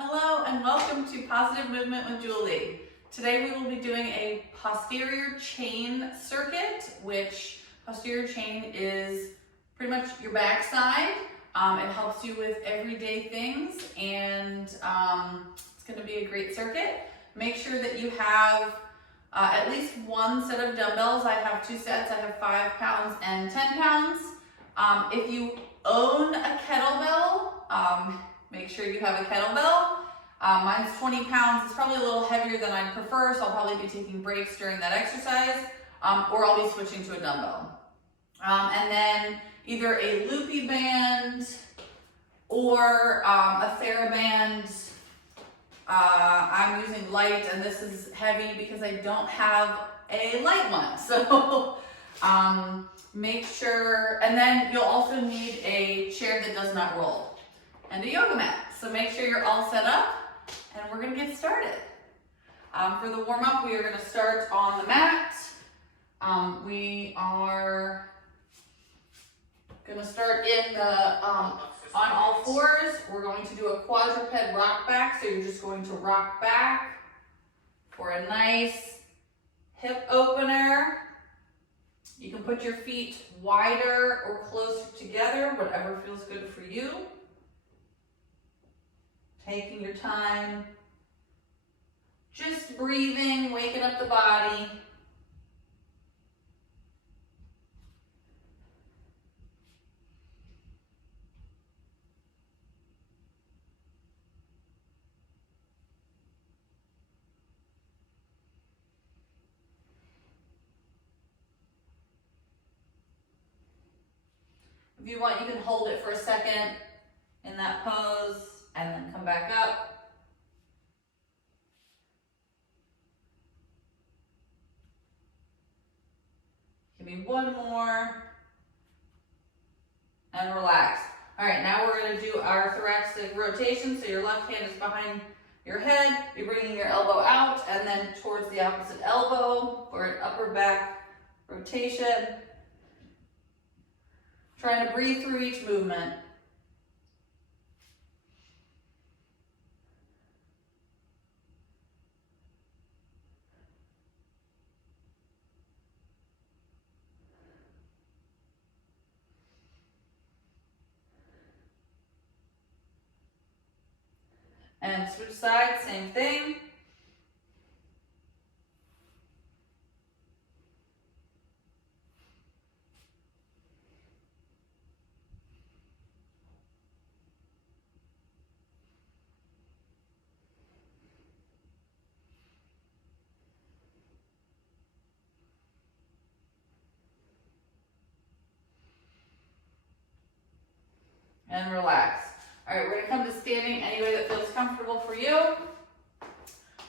Hello and welcome to Positive Movement with Julie. Today we will be doing a posterior chain circuit, which posterior chain is pretty much your backside. It helps you with everyday things and it's going to be a great circuit. Make sure that you have at least one set of dumbbells. I have two sets. I have 5 pounds and 10 pounds. If you own a kettlebell, make sure you have a kettlebell. Mine's 20 pounds. It's probably a little heavier than I'd prefer, so I'll probably be taking breaks during that exercise, or I'll be switching to a dumbbell. And then either a loopy band or a TheraBand. I'm using light, and this is heavy because I don't have a light one. So make sure, and then you'll also need a chair that does not roll and a yoga mat. So make sure you're all set up, and we're gonna get started. For the warm-up, we are gonna start on the mat. We are gonna start in the, on all fours. We're going to do a quadruped rock back. So you're just going to rock back for a nice hip opener. You can put your feet wider or closer together, whatever feels good for you. Taking your time, just breathing, waking up the body. If you want, you can hold it for a second in that pose and then come back up. Give me one more and relax. All right, now we're going to do our thoracic rotation. So your left hand is behind your head. You're bringing your elbow out and then towards the opposite elbow for an upper back rotation. Trying to breathe through each movement. And switch sides, same thing. And relax. All right, we're gonna come to standing any way that feels comfortable for you.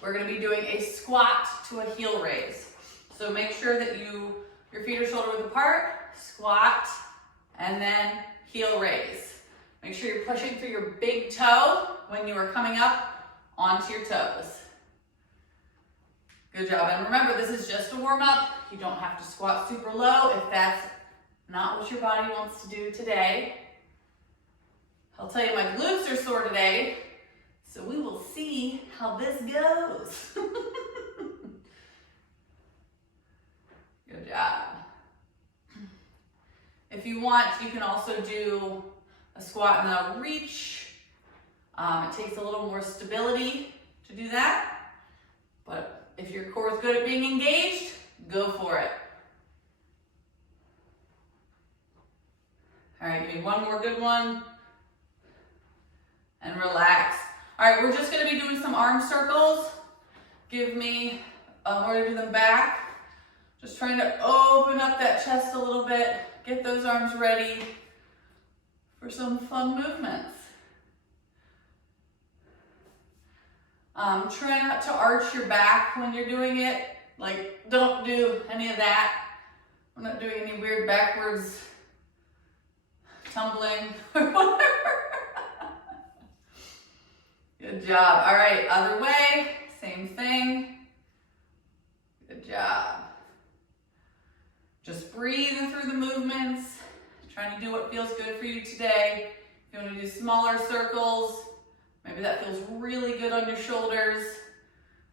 We're gonna be doing a squat to a heel raise. So make sure that your feet are shoulder width apart, squat, and then heel raise. Make sure you're pushing through your big toe when you are coming up onto your toes. Good job, and remember, this is just a warm up. You don't have to squat super low if that's not what your body wants to do today. I'll tell you, my glutes are sore today, so we will see how this goes. Good job. If you want, you can also do a squat and a reach. It takes a little more stability to do that, but if your core is good at being engaged, go for it. All right, give me one more good one. And relax. All right, we're just gonna be doing some arm circles. Give me more to do them back. Just trying to open up that chest a little bit. Get those arms ready for some fun movements. Try not to arch your back when you're doing it. Like, don't do any of that. I'm not doing any weird backwards tumbling or whatever. Good job. All right, other way, same thing. Good job. Just breathing through the movements, trying to do what feels good for you today. If you want to do smaller circles, Maybe that feels really good on your shoulders.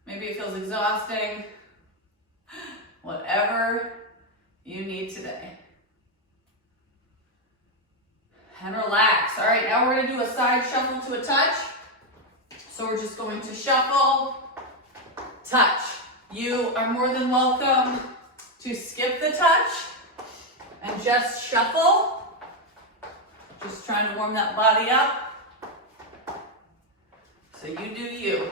Maybe it feels exhausting. Whatever you need today. And relax. All right, now we're gonna do a side shuffle to a touch. So we're just going to shuffle, touch. You are more than welcome to skip the touch and just shuffle. Just trying to warm that body up. So you do you.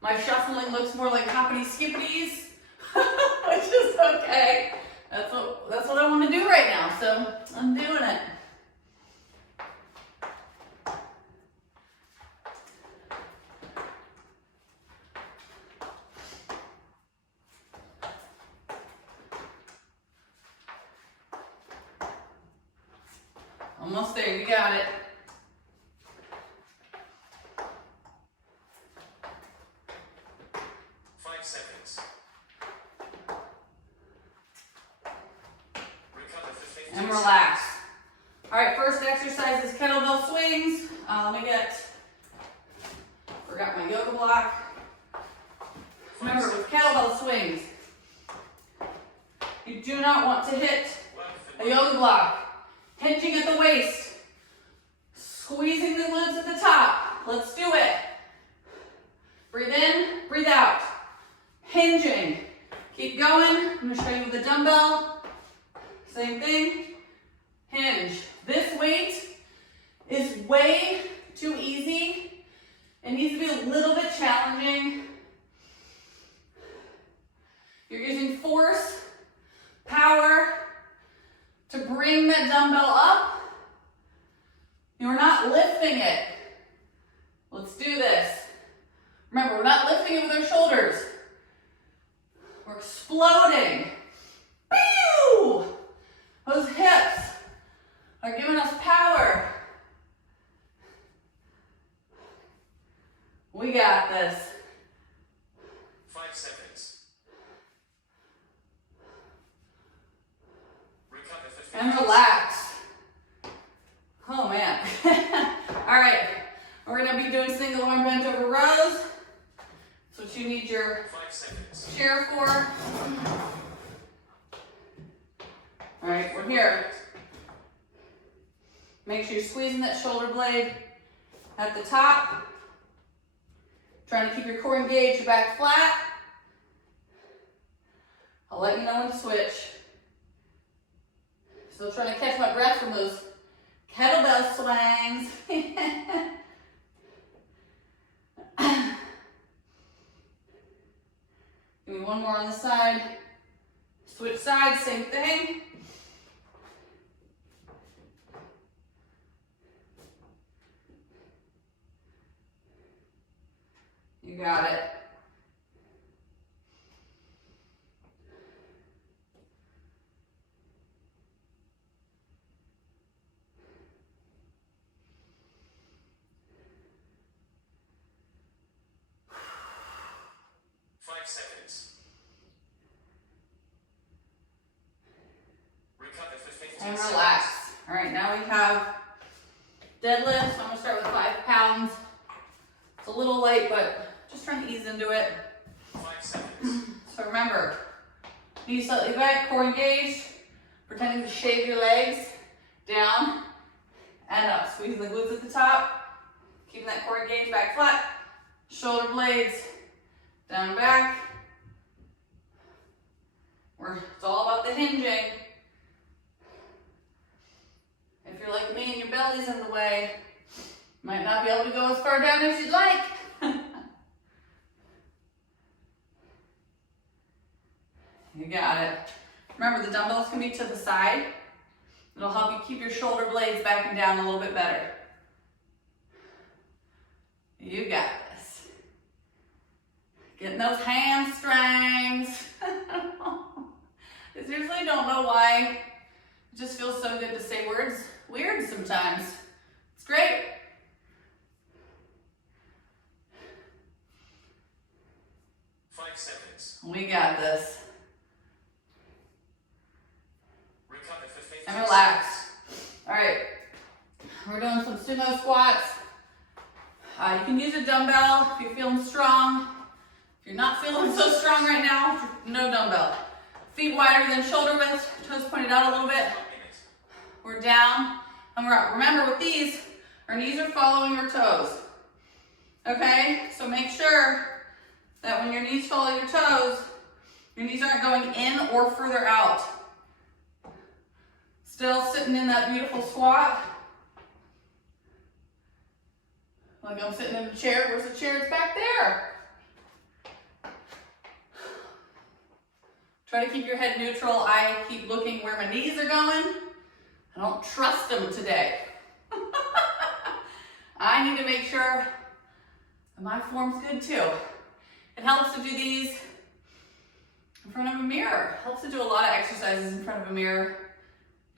My shuffling looks more like hoppity skippities, which is okay. That's what I want to do right now, so I'm doing it. Almost there, you got it. And relax. All right, first exercise is kettlebell swings. Forgot my yoga block. Remember, with kettlebell swings, you do not want to hit a yoga block. Hinging at the waist, squeezing the glutes at the top. Let's do it. Breathe in, breathe out. Hinging. Keep going. I'm going to show you with the dumbbell. Same thing. Hinge. This weight is way too easy. It needs to be a little bit challenging. You're using force, power to bring that dumbbell up. You're not lifting it. Let's do this. Remember, we're not lifting it with our shoulders. We're exploding. Pew! Those hips are giving us power. We got this. 5 seconds. Recover for 50. And relax. Oh man. All right, we're gonna be doing single arm bent over rows. That's what you need your 5 seconds. chair for. All right, we're here. Make sure you're squeezing that shoulder blade at the top. Trying to keep your core engaged, your back flat. I'll let you know when to switch. Still trying to catch my breath from those kettlebell swings. Give me one more on the side. Switch sides, same thing. You got it. Seconds. Recover for 50 and seconds. relax. All right, now we have deadlifts. So I'm gonna start with 5 pounds. It's a little light, but just trying to ease into it. 5 seconds. So remember, knees slightly back, core engaged, pretending to shave your legs down and up. Squeezing the glutes at the top, keeping that core engaged, back flat, shoulder blades down and back. It's all about the hinging. If you're like me and your belly's in the way, you might not be able to go as far down as you'd like. You got it. Remember, the dumbbells can be to the side. It'll help you keep your shoulder blades back and down a little bit better. You got this. Getting those hamstrings. I seriously don't know why. It just feels so good to say words weird sometimes. It's great. Five seconds. We got this. Recover for 50 And relax. All right. We're doing some sumo squats. You can use a dumbbell if you're feeling strong. If you're not feeling so strong right now, no dumbbell. Feet wider than shoulder width, toes pointed out a little bit. We're down and we're up. Remember with these, our knees are following your toes. Okay, so make sure that when your knees follow your toes, your knees aren't going in or further out. Still sitting in that beautiful squat. Like I'm sitting in the chair. Where's the chair? It's back there. Try to keep your head neutral. I keep looking where my knees are going. I don't trust them today. I need to make sure that my form's good too. It helps to do these in front of a mirror. It helps to do a lot of exercises in front of a mirror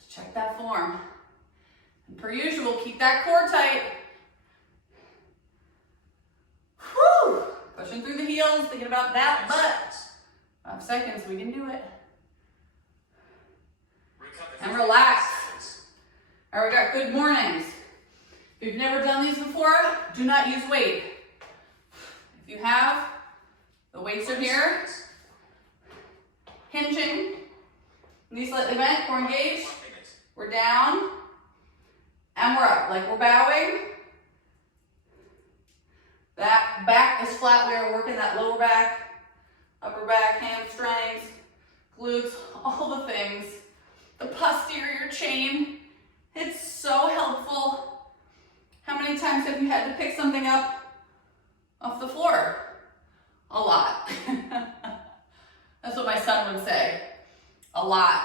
to check that form. And per usual, keep that core tight. Whew! Pushing through the heels, thinking about that butt. 5 seconds, we can do it. And relax. All right, we got good mornings. If you've never done these before, do not use weight. If you have, the weights are here. Hinging. Knees slightly bent, core engaged. We're down. And we're up, like we're bowing. That back is flat. We are working that lower back, upper back, hamstrings, glutes, all the things. The posterior chain, it's so helpful. How many times have you had to pick something up off the floor? A lot. That's what my son would say. A lot.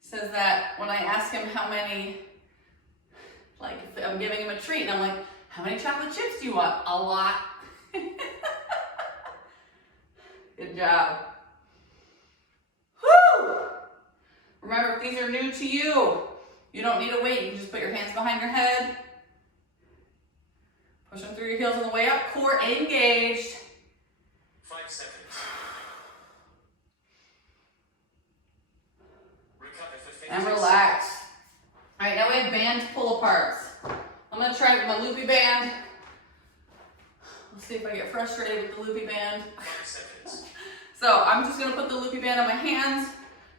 He says that when I ask him how many, like if I'm giving him a treat, and I'm like, how many chocolate chips do you want? A lot. Good job. Woo! Remember, if these are new to you, you don't need to wait. You can just put your hands behind your head. Push them through your heels on the way up. Core engaged. 5 seconds. Recover for 50 And relax. All right, now we have band pull aparts. I'm gonna try it with my loopy band. Let's see if I get frustrated with the loopy band. 5 seconds. So I'm just gonna put the loopy band on my hands,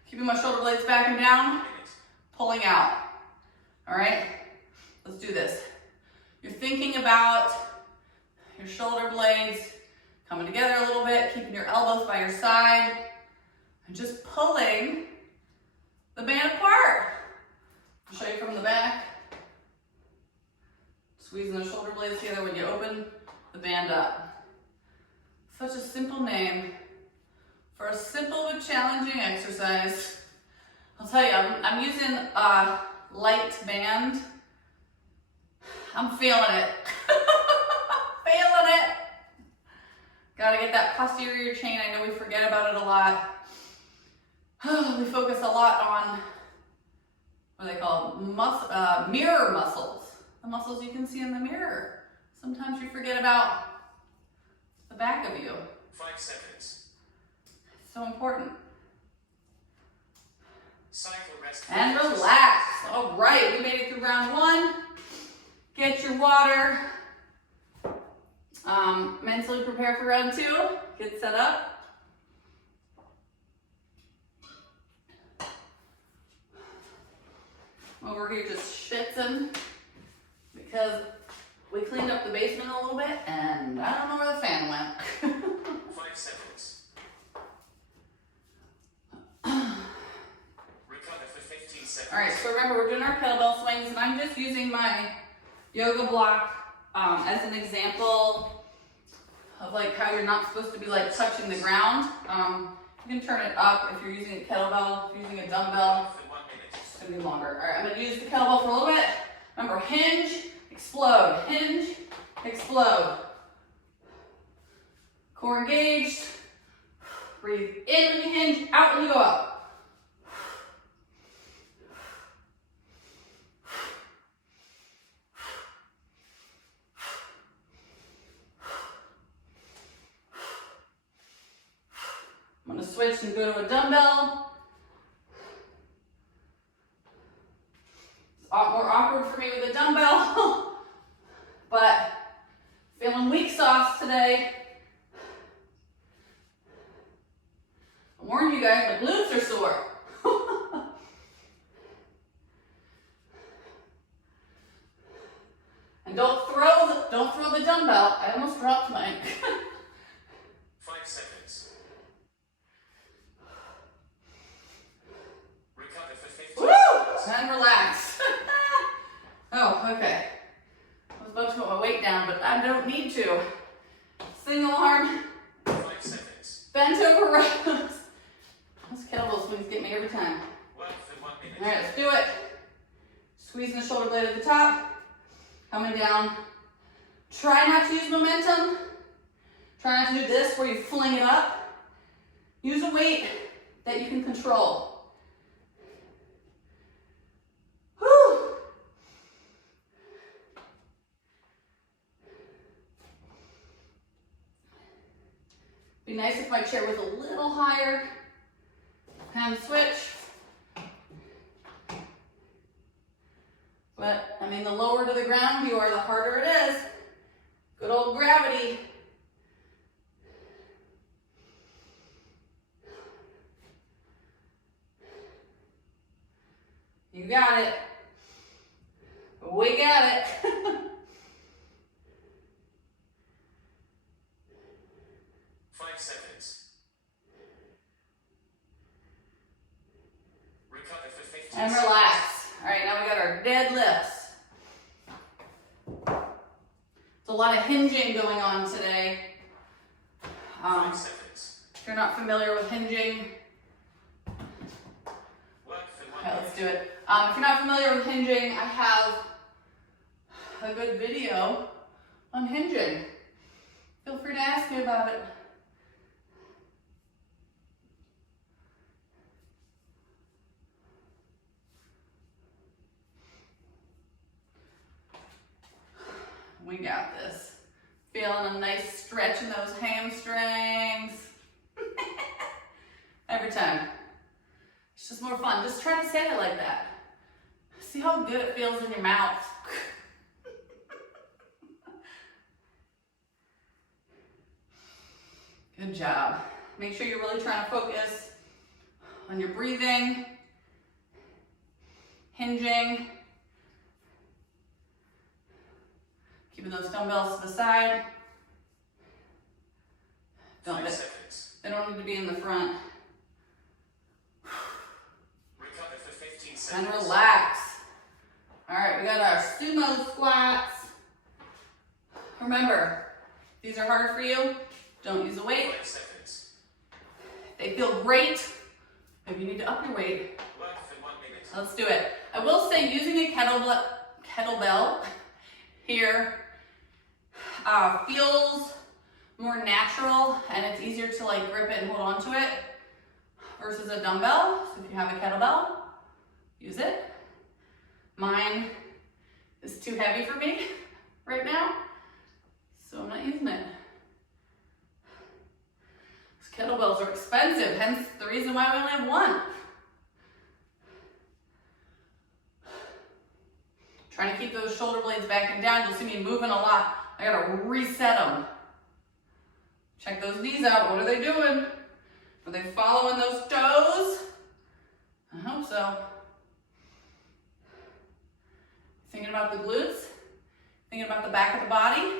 keeping my shoulder blades back and down, pulling out. All right, let's do this. You're thinking about your shoulder blades coming together a little bit, keeping your elbows by your side, and just pulling the band apart. I'll show you from the back. Squeezing the shoulder blades together when you open the band up. Such a simple name for a simple but challenging exercise. I'll tell you, I'm using a light band. I'm feeling it. Feeling it. Gotta get that posterior chain. I know we forget about it a lot. We focus a lot on, what do they call it? Mirror muscles. The muscles you can see in the mirror. Sometimes you forget about the back of you. 5 seconds. So important. Cycle rest. And relax. All right, we made it through round 1. Get your water. Mentally prepare for round 2. Get set up. Over here just schwitzing because we cleaned up the basement a little bit and I don't know where the fan went. 5 seconds. Recover for 15 seconds. All right, so remember we're doing our kettlebell swings and I'm just using my yoga block as an example of like how you're not supposed to be like touching the ground. You can turn it up if you're using a kettlebell, if you're using a dumbbell. For 1 minute. It's gonna be longer. All right, I'm gonna use the kettlebell for a little bit. Remember, hinge, explode, hinge, explode. Core engaged. Breathe in when you hinge, out when you go up. I'm gonna switch and go to a dumbbell. It's a lot more awkward for me with a dumbbell, but feeling weak sauce today. I warned you guys, my glutes are sore. And don't throw the dumbbell. I almost dropped mine. 5 seconds. Recover for 15 Woo! seconds. And relax. Oh, okay. I was about to put my weight down, but I don't need to. Single arm, 5 seconds. bent over rows. Those kettlebell swings get me every time. Work for 1 minute. All right, let's do it. Squeezing the shoulder blade at the top. Coming down. Try not to use momentum. Try not to do this where you fling it up. Use a weight that you can control. Whew. Be nice if my chair was a little higher. Hand switch. But, I mean, the lower to the ground you are, the harder it is. Good old gravity. You got it. We got it. 5 seconds. Recover for 15 And seconds. relax. All right, now we got our deadlifts. It's a lot of hinging going on today. 5 seconds. If you're not familiar with hinging, Work for 1 okay, let's minute. do it. If you're not familiar with hinging, I have a good video on hinging. Feel free to ask me about it. We got this. Feeling a nice stretch in those hamstrings. Every time. It's just more fun. Just try to say it like that. See how good it feels in your mouth. Good job. Make sure you're really trying to focus on your breathing, hinging, keeping those dumbbells to the side. 5 They seconds. don't need to be in the front. Recover for 15 And seconds. relax. All right, we got our sumo squats. Remember, if these are hard for you, don't use a weight. 5 seconds. They feel great. Maybe you need to up your weight. Work for 1 minute. Let's do it. I will say using a kettlebell here feels more natural and it's easier to like grip it and hold on to it versus a dumbbell. So if you have a kettlebell, use it. Mine is too heavy for me right now, so I'm not using it. These kettlebells are expensive, hence the reason why we only have one. Trying to keep those shoulder blades back and down. You'll see me moving a lot. I gotta reset them. Check those knees out. What are they doing? Are they following those toes? I hope so. Thinking about the glutes, thinking about the back of the body,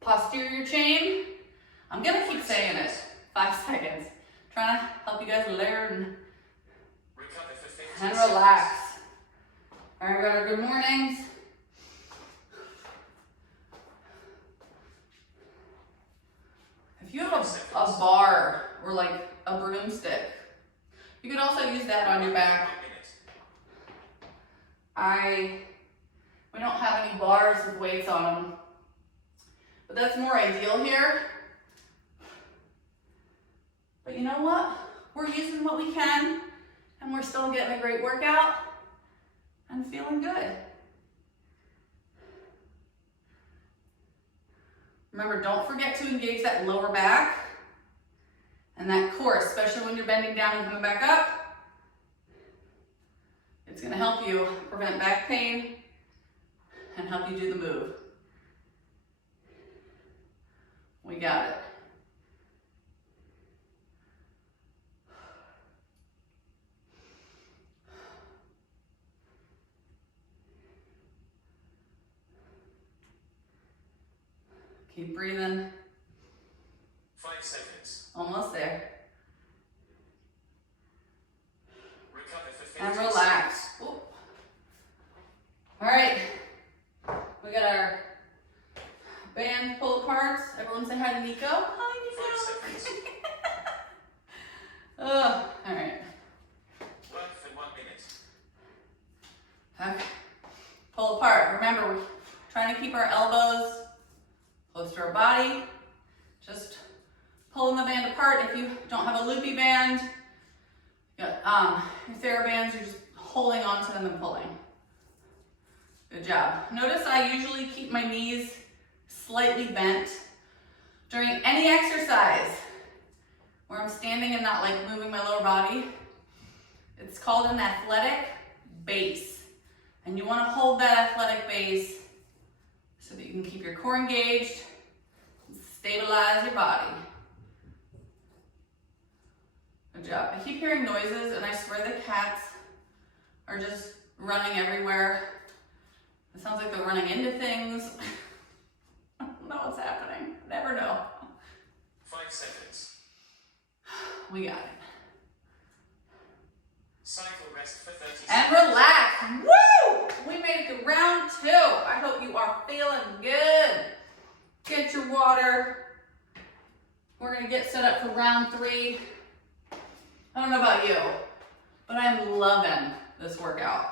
posterior chain. I'm gonna keep saying it. 5 seconds. Trying to help you guys learn Recover for 15 and seconds. relax. All right, we got our good mornings. If you have a bar or like a broomstick, you could also use that on your back. 1 minute. We don't have any bars with weights on them, but that's more ideal here. But you know what? We're using what we can and we're still getting a great workout and feeling good. Remember, don't forget to engage that lower back and that core, especially when you're bending down and coming back up. It's gonna help you prevent back pain and help you do the move. We got it. Keep breathing. 5 seconds. Almost there. Recover for 50 And seconds. relax. Ooh. All right. We got our band pull aparts. Everyone say hi to Nico. Hi, 5 Nico. seconds. All right. Work for 1 minute. Okay. Pull apart. Remember, we're trying to keep our elbows close to our body. Just pulling the band apart. If you don't have a loopy band, your TheraBands, you're just holding onto them and pulling. Good job. Notice I usually keep my knees slightly bent during any exercise where I'm standing and not like moving my lower body. It's called an athletic base. And you want to hold that athletic base so that you can keep your core engaged and stabilize your body. Good job. I keep hearing noises and I swear the cats are just running everywhere. It sounds like they're running into things. I don't know what's happening. Never know. 5 seconds. We got it. Cycle rest for 30 seconds. And relax. Woo! We made it to round 2. I hope you are feeling good. Get your water. We're gonna get set up for round 3. I don't know about you, but I'm loving this workout.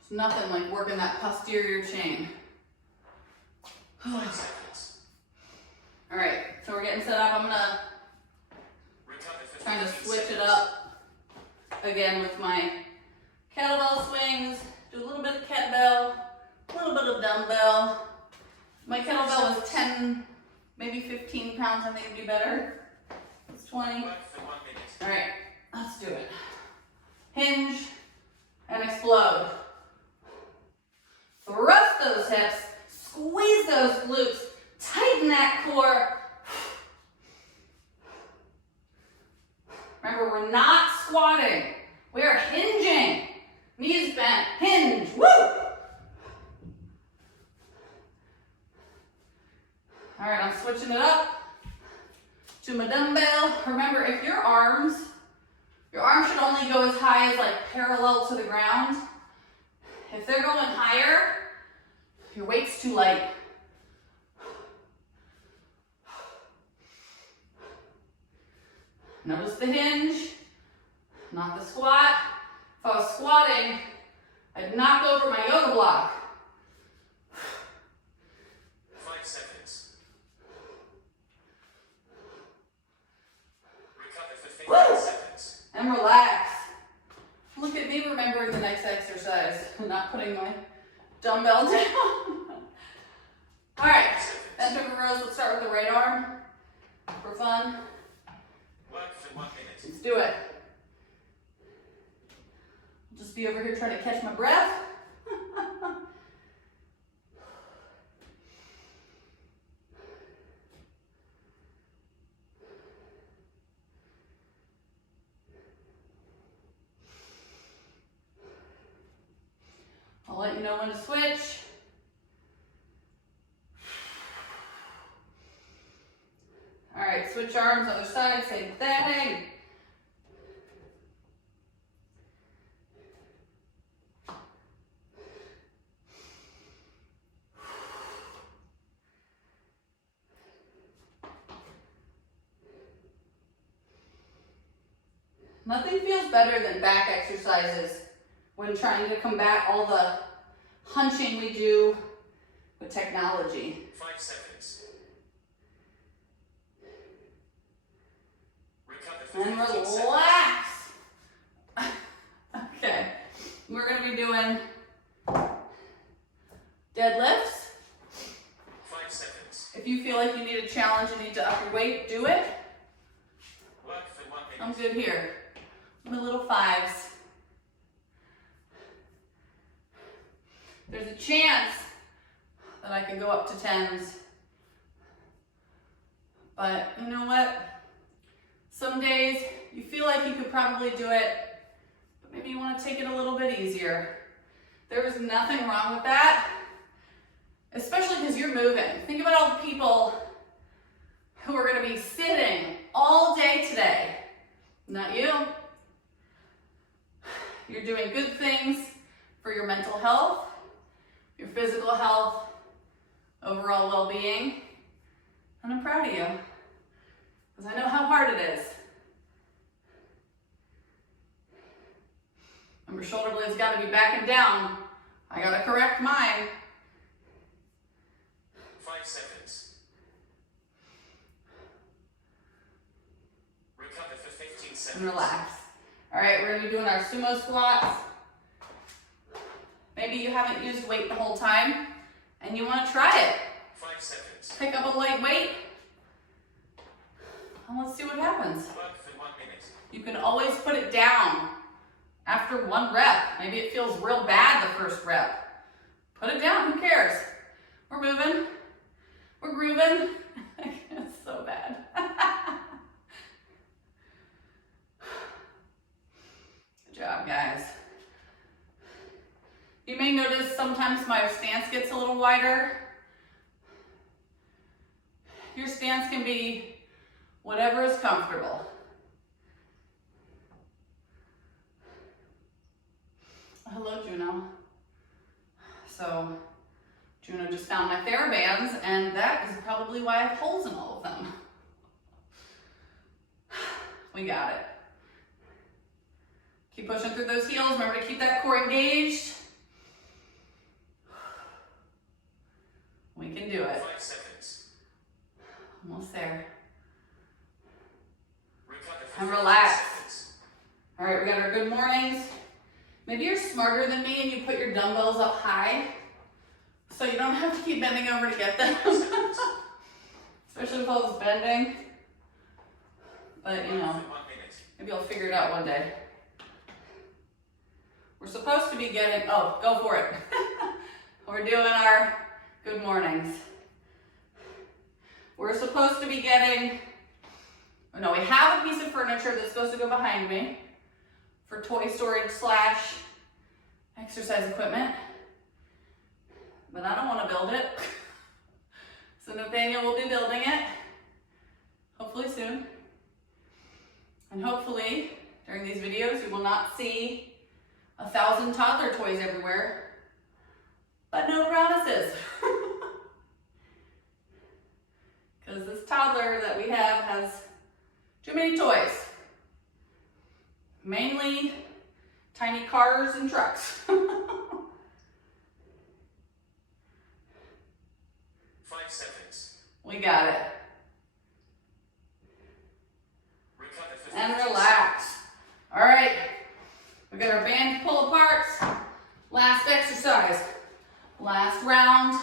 It's nothing like working that posterior chain. 5 seconds. All right, so we're getting set up. I'm gonna Recover for trying to 15 switch it seconds. up again with my kettlebell swings. Do a little bit of kettlebell, a little bit of dumbbell. My kettlebell was 10, maybe 15 pounds. I think it'd be better. It's 20. Work for 1 minute. All right, let's do it. Hinge and explode. Thrust those hips, squeeze those glutes, tighten that core. Remember, we're not squatting. We are hinging. Knees bent, hinge, woo! All right, I'm switching it up to my dumbbell. Remember, if your arms should only go as high as like parallel to the ground. If they're going higher, your weight's too light. Notice the hinge, not the squat. If I was squatting, I'd knock over my yoga block. 5 seconds. Recover for 15 Woo! seconds. And relax. Look at me remembering the next exercise and not putting my dumbbell down. All right, bent over rows. Let's start with the right arm for fun. Work for 1 minute. Let's do it. I'll just be over here trying to catch my breath. I'll let you know when to switch. All right, switch arms, other side, same thing. Nothing feels better than back exercises when trying to combat all the hunching we do with technology. 5 seconds. Recover for And 15 seconds. relax. Okay, we're gonna be doing deadlifts. 5 seconds. If you feel like you need a challenge and need to up your weight, do it. Work for 1 minute. I'm good here. My little 5s. There's a chance that I could go up to 10s. But you know what? Some days you feel like you could probably do it, but maybe you want to take it a little bit easier. There is nothing wrong with that, especially because you're moving. Think about all the people who are going to be sitting all day today. Not you. You're doing good things for your mental health, your physical health, overall well-being, and I'm proud of you because I know how hard it is. Remember, shoulder blades got to be back and down. I got to correct mine. 5 seconds. Recover for 15 seconds. And relax. All right, we're gonna be doing our sumo squats. Maybe you haven't used weight the whole time and you wanna try it. 5 seconds. Pick up a light weight and let's see what happens. Work for 1 minute. You can always put it down after 1 rep. Maybe it feels real bad the first rep. Put it down, who cares? We're moving, we're grooving. It's so bad. Good job, guys. You may notice sometimes my stance gets a little wider. Your stance can be whatever is comfortable. Hello, Juno. So, Juno just found my TheraBands, and that is probably why I have holes in all of them. We got it. Keep pushing through those heels. Remember to keep that core engaged. We can do it. 5 seconds. Almost there. Recover for And 15 relax. seconds. All right, we got our good mornings. Maybe you're smarter than me and you put your dumbbells up high so you don't have to keep bending over to get them. Especially with all this bending. But you know, Work for 1 minute. maybe I'll figure it out one day. We're supposed to be getting, oh, go for it. We're doing our good mornings. We're supposed to be getting, oh no, we have a piece of furniture that's supposed to go behind me for toy storage / exercise equipment. But I don't want to build it. So Nathaniel will be building it, hopefully soon. And hopefully, during these videos, you will not see 1,000 toddler toys everywhere, but no promises. Because this toddler that we have has too many toys. Mainly tiny cars and trucks. 5 seconds. We got it. Recover for 15 And seconds. relax. All right, we got our band pull aparts. Last exercise. Last round.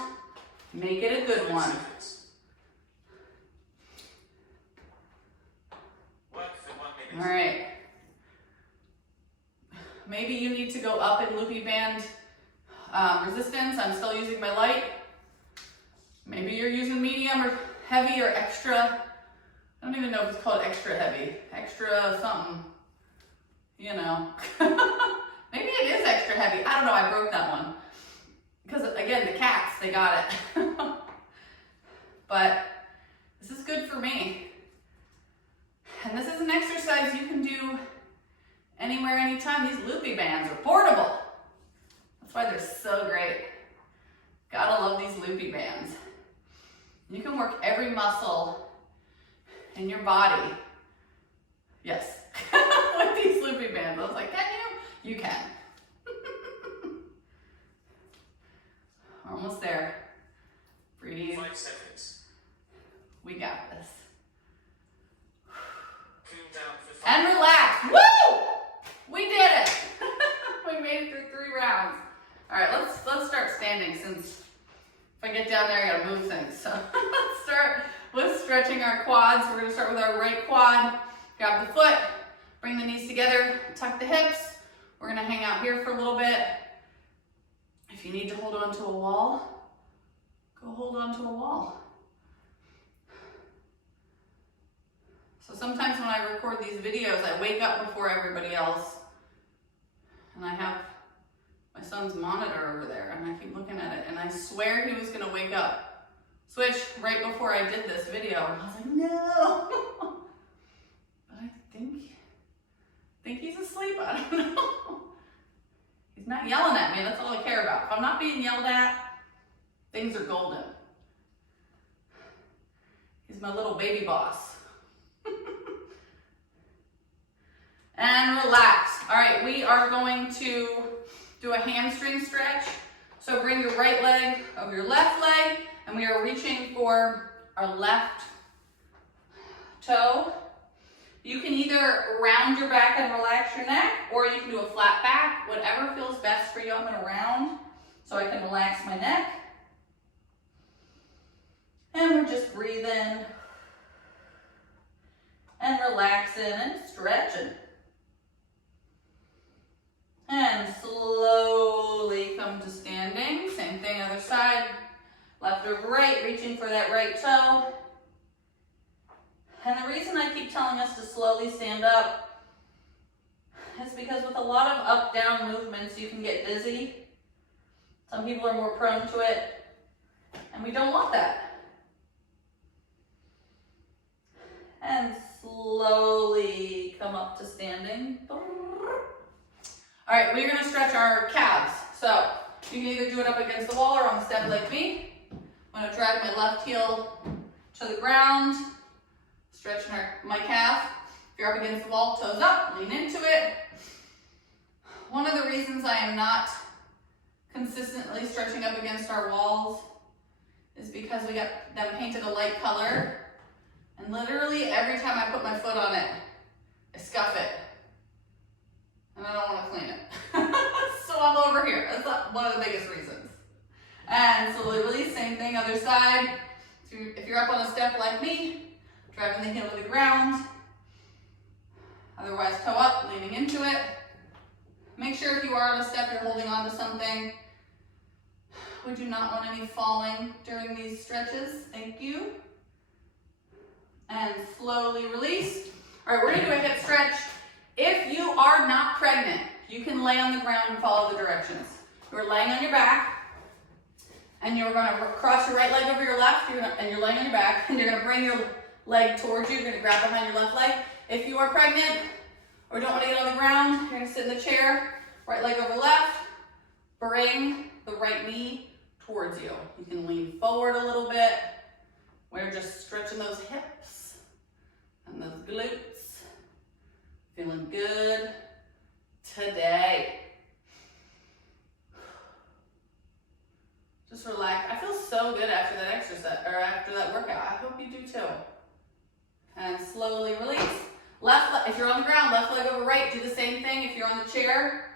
Make it a good 5 one. seconds. Work for 1 minute. All right. Maybe you need to go up in loopy band resistance. I'm still using my light. Maybe you're using medium or heavy or extra. I don't even know if it's called extra heavy. Extra something. You know. Maybe it is extra heavy. I don't know. I broke that one. Because again, the cats, they got it. But this is good for me. And this is an exercise you can do anywhere, anytime. These loopy bands are portable. That's why they're so great. Gotta love these loopy bands. You can work every muscle in your body. Yes. With these loopy bands. I was like, can you? You can. Almost there. Breathe. 5 seconds. We got this. Cool down for 5 And relax. Woo! We did it. We made it through 3 rounds. All right, let's start standing since if I get down there, I gotta move things. So let's start with stretching our quads. We're gonna start with our right quad. Grab the foot, bring the knees together, tuck the hips. We're gonna hang out here for a little bit. If you need to hold on to a wall, go hold on to a wall. So sometimes when I record these videos, I wake up before everybody else, and I have my son's monitor over there, and I keep looking at it, and I swear he was gonna wake up, switch right before I did this video. I was like, no. But I think he's asleep, I don't know. He's not yelling at me, that's all I care about. If I'm not being yelled at, things are golden. He's my little baby boss. And relax. All right, we are going to do a hamstring stretch. So bring your right leg over your left leg, and we are reaching for our left toe. You can either round your back and relax your neck, or you can do a flat back, whatever feels best for you. I'm gonna round so I can relax my neck. And we're just breathing and relaxing and stretching. And slowly come to standing. Same thing, other side. Left over right, reaching for that right toe. And the reason I keep telling us to slowly stand up is because with a lot of up-down movements, you can get dizzy. Some people are more prone to it, and we don't want that. And slowly come up to standing. All right, we're gonna stretch our calves. So you can either do it up against the wall or on the step like me. I'm gonna drag my left heel to the ground, stretching my calf. If you're up against the wall, toes up, lean into it. One of the reasons I am not consistently stretching up against our walls is because we got them painted a light color, and literally every time I put my foot on it, I scuff it. And I don't want to clean it. So I'm over here. That's one of the biggest reasons. And slowly release, same thing, other side. If you're up on a step like me, driving the heel to the ground. Otherwise, toe up, leaning into it. Make sure if you are on a step, you're holding on to something. We do not want any falling during these stretches. Thank you. And slowly release. All right, we're gonna do a hip stretch. If you are not pregnant, you can lay on the ground and follow the directions. You're laying on your back, and you're gonna cross your right leg over your left, and you're laying on your back, and you're gonna bring your leg towards you. You're gonna grab behind your left leg. If you are pregnant or don't wanna get on the ground, you're gonna sit in the chair, right leg over left, bring the right knee towards you. You can lean forward a little bit. We're just stretching those hips and those glutes. Feeling good today. Just relax. I feel so good after that exercise, or after that workout. I hope you do too. And slowly release. Left leg, if you're on the ground, left leg over right, do the same thing. If you're on the chair,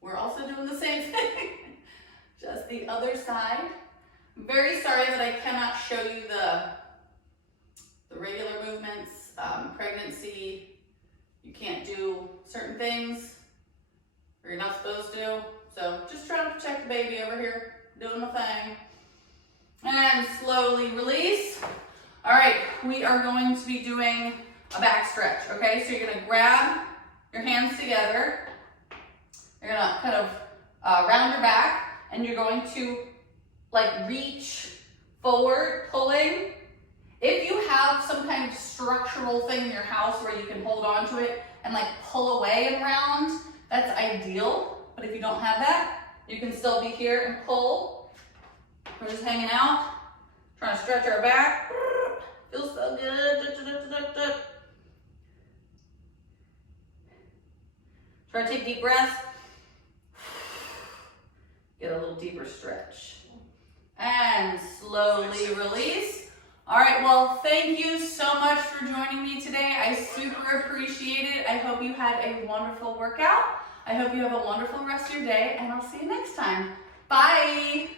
we're also doing the same thing. Just the other side. I'm very sorry that I cannot show you the regular movements. Pregnancy, you can't do certain things, or you're not supposed to. So just trying to protect the baby over here, doing my thing. And slowly release. All right, we are going to be doing a back stretch, okay? So you're gonna grab your hands together. You're gonna kind of round your back, and you're going to like reach forward, pulling. If you have some kind of structural thing in your house where you can hold on to it and like pull away and round, that's ideal. But if you don't have that, you can still be here and pull. We're just hanging out, trying to stretch our back. Feels so good. Try to take deep breaths. Get a little deeper stretch. And slowly release. All right, well, thank you so much for joining me today. I super appreciate it. I hope you had a wonderful workout. I hope you have a wonderful rest of your day, and I'll see you next time. Bye.